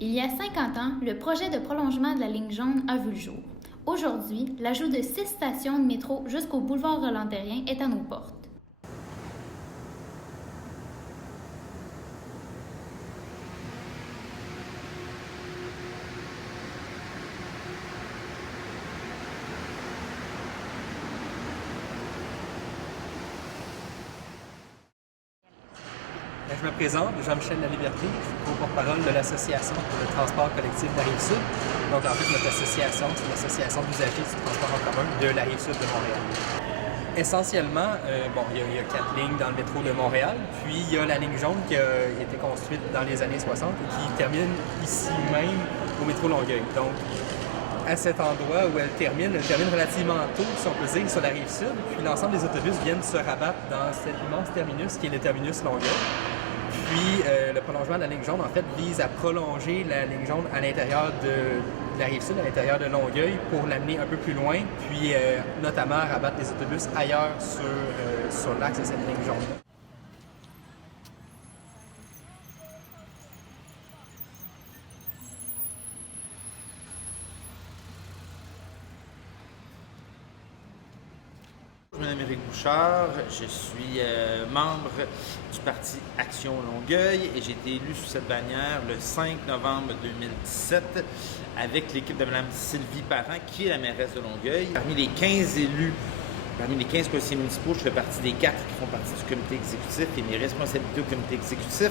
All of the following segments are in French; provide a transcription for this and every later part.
Il y a 50 ans, le projet de prolongement de la ligne jaune a vu le jour. Aujourd'hui, l'ajout de 6 stations de métro jusqu'au boulevard Roland-Terrien est à nos portes. Je me présente, Jean-Michel Laliberté, je suis co-porte-parole de l'Association pour le transport collectif de la Rive-Sud. Donc en fait, notre association, c'est l'association d'usagers du transport en commun de la Rive-Sud de Montréal. Essentiellement, il y a 4 lignes dans le métro de Montréal, puis il y a la ligne jaune qui a été construite dans les années 60 et qui termine ici même au métro Longueuil. Donc, à cet endroit où elle termine relativement tôt, si on peut dire, sur la Rive-Sud, puis l'ensemble des autobus viennent se rabattre dans cet immense terminus qui est le terminus Longueuil. Puis le prolongement de la ligne jaune, en fait, vise à prolonger la ligne jaune à l'intérieur de la Rive-Sud, à l'intérieur de Longueuil, pour l'amener un peu plus loin, puis notamment rabattre les autobus ailleurs sur l'axe de cette ligne jaune-là. Je m'appelle Éric Bouchard, je suis membre du parti Action Longueuil et j'ai été élu sous cette bannière le 5 novembre 2017 avec l'équipe de Mme Sylvie Parent, qui est la mairesse de Longueuil. Parmi les 15 élus, parmi les 15 conseillers municipaux, je fais partie des 4 qui font partie du comité exécutif et mes responsabilités au comité exécutif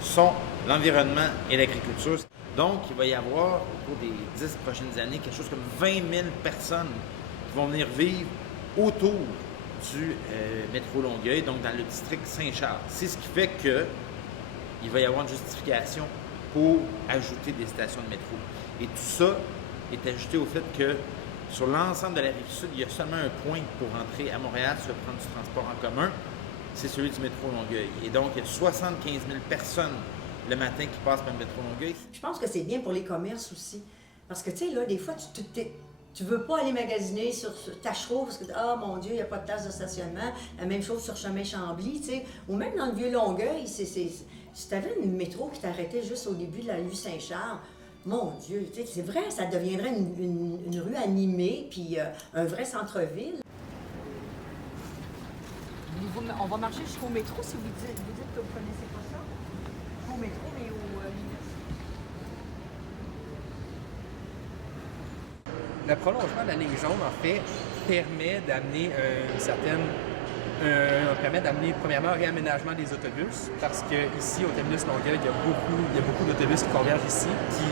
sont l'environnement et l'agriculture. Donc, il va y avoir, au cours des 10 prochaines années, quelque chose comme 20 000 personnes qui vont venir vivre autour du métro Longueuil, donc dans le district Saint-Charles. C'est ce qui fait qu'il va y avoir une justification pour ajouter des stations de métro. Et tout ça est ajouté au fait que sur l'ensemble de la Rive-Sud, il y a seulement un point pour rentrer à Montréal, se prendre du transport en commun, c'est celui du métro Longueuil. Et donc, il y a 75 000 personnes le matin qui passent par le métro Longueuil. Je pense que c'est bien pour les commerces aussi. Parce que, tu sais, là, des fois, tu veux pas aller magasiner sur Tachereau parce que, ah mon Dieu, il n'y a pas de place de stationnement. La même chose sur Chemin Chambly, tu sais. Ou même dans le vieux Longueuil, si tu avais une métro qui t'arrêtait juste au début de la rue Saint-Charles, mon Dieu, tu sais, c'est vrai, ça deviendrait une rue animée, puis un vrai centre-ville. On va marcher jusqu'au métro si vous dites que vous ne connaissez pas ça. Pas au métro, mais au Le prolongement de la ligne jaune, en fait, permet d'amener premièrement un réaménagement des autobus, parce que ici au terminus Longueuil, il y a beaucoup d'autobus qui convergent ici, qui,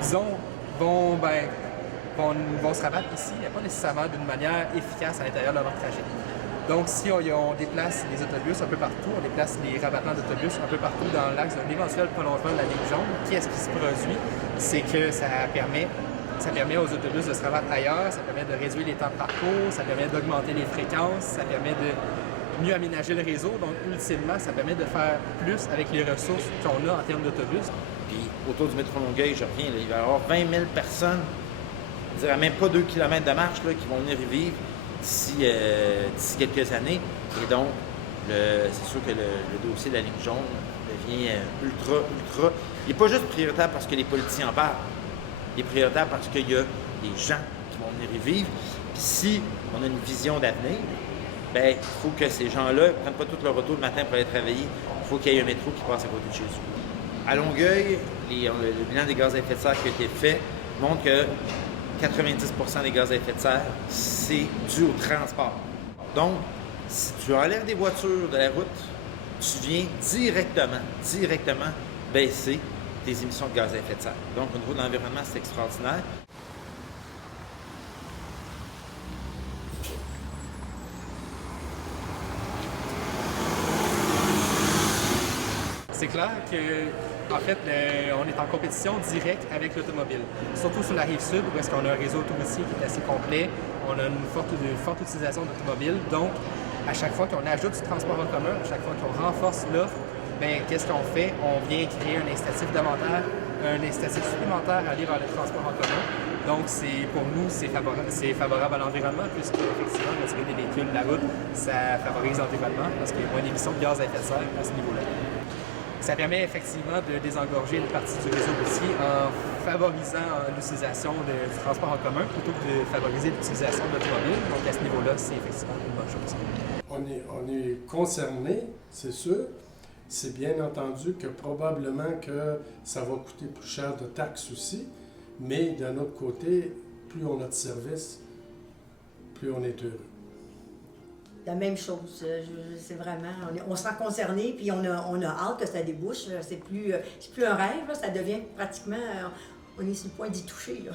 disons, vont se rabattre ici, mais pas nécessairement d'une manière efficace à l'intérieur de leur trajet. Donc, si on déplace les autobus un peu partout, on déplace les rabattements d'autobus un peu partout dans l'axe d'un éventuel prolongement de la ligne jaune, qu'est-ce qui se produit? C'est que ça permet aux autobus de se rabattre ailleurs, ça permet de réduire les temps de parcours, ça permet d'augmenter les fréquences, ça permet de mieux aménager le réseau. Donc, ultimement, ça permet de faire plus avec les ressources qu'on a en termes d'autobus. Puis, autour du métro Longueuil, je reviens, là, il va y avoir 20 000 personnes, je dirais même pas 2 km de marche, là, qui vont venir y vivre d'ici quelques années. Et donc, c'est sûr que le dossier de la ligne jaune devient ultra. Il n'est pas juste prioritaire parce que les politiciens en parlent. Il est prioritaire parce qu'il y a des gens qui vont venir y vivre. Puis si on a une vision d'avenir, bien, il faut que ces gens-là ne prennent pas tout leur auto le matin pour aller travailler. Il faut qu'il y ait un métro qui passe à côté de chez eux. À Longueuil, le bilan des gaz à effet de serre qui a été fait montre que 90% des gaz à effet de serre, c'est dû au transport. Donc, si tu enlèves des voitures de la route, tu viens directement baisser tes émissions de gaz à effet de serre. Donc, au niveau de l'environnement, c'est extraordinaire. C'est clair que, en fait, on est en compétition directe avec l'automobile. Surtout sur la Rive-Sud, où est-ce qu'on a un réseau autoroutier qui est assez complet, on a une forte utilisation d'automobile. Donc, à chaque fois qu'on ajoute du transport en commun, à chaque fois qu'on renforce l'offre, bien, qu'est-ce qu'on fait? On vient créer un incitatif supplémentaire à aller vers le transport en commun. Donc, pour nous, c'est favorable à l'environnement, puisque, effectivement, retirer des véhicules de la route, ça favorise l'environnement, parce qu'il y a moins d'émissions de gaz à effet de serre à ce niveau-là. Ça permet effectivement de désengorger une partie du réseau routier en favorisant l'utilisation du transport en commun plutôt que de favoriser l'utilisation de l'automobile. Donc à ce niveau-là, c'est effectivement une bonne chose. On est concerné, c'est sûr. C'est bien entendu que probablement que ça va coûter plus cher de taxes aussi, mais d'un autre côté, plus on a de services, plus on est heureux. La même chose, c'est vraiment, on se sent concerné, puis on a hâte que ça débouche. C'est plus un rêve, là, ça devient pratiquement, on est sur le point d'y toucher. Là.